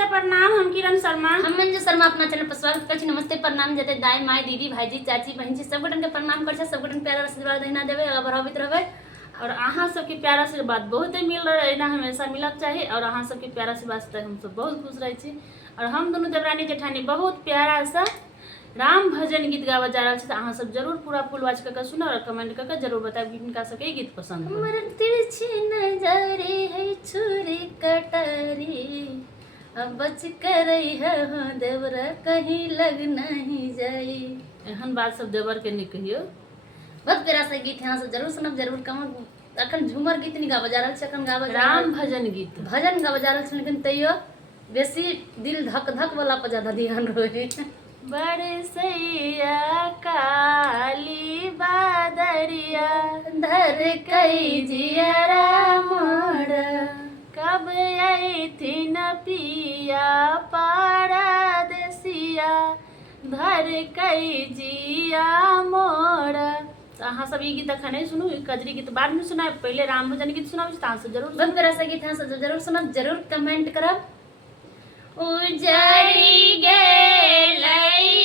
नमस्ते प्रणाम, हम किरण शर्मा। हम मंजू शर्मा अपना चैनल पर स्वागत करछी। नमस्ते प्रणाम जते दाई माई दीदी भाईजी चाची बहन जी सब गोटन के प्रणाम कर सब गोटन प्यार आशीर्वाद देना देवे आगे बढ़ावित रहबे और अहाँ सबके प्यार आशीर्वाद बहुत मिल रहे ना, हमेशा मिलक चाहिए। और अहाँ सबके प्यार आशीर्वाद से हम सब बहुत खुश रहे छी। और हम दोनों देवरानी जेठानी बहुत प्यारा सा राम भजन गीत गावा जा रहा है। अहाँ सब जरूर पूरा फुल वाच करके सुनो और कमेंट करके जरूर बताओ किनका सबके गीत पसंद है। हमर तिरछी नजरे है छुरी कटारी अब बच कर हो देवरा कहीं लग नहीं जाई। एहन बात सब देवर के नहीं कहियो। बहुत प्यारा सा गीत यहाँ से जरूर सुनब जरूर कमेंट। अखन झूमर गीत नहीं गावा जा रहा है, अखन गावा राम भजन गीत भजन गावा जा रहा है, लेकिन तैयो बेसी दिल धक धक वाला पर ज्यादा ध्यान रहे। बरसैया काली बादरिया धर कई जियरा मोर कब आई थी न पिया पारदेसिया धर कई जिया मोर। तो अहाँ सब ये गीत अखन नहीं सुनू, कजरी गीत बाद में सुना, पहले राम भजन गीत सुना से जरूर। बहुत प्यारा सा गीत यहाँ से जरूर सुनब जरूर कमेंट करब। उजड़ी गेलै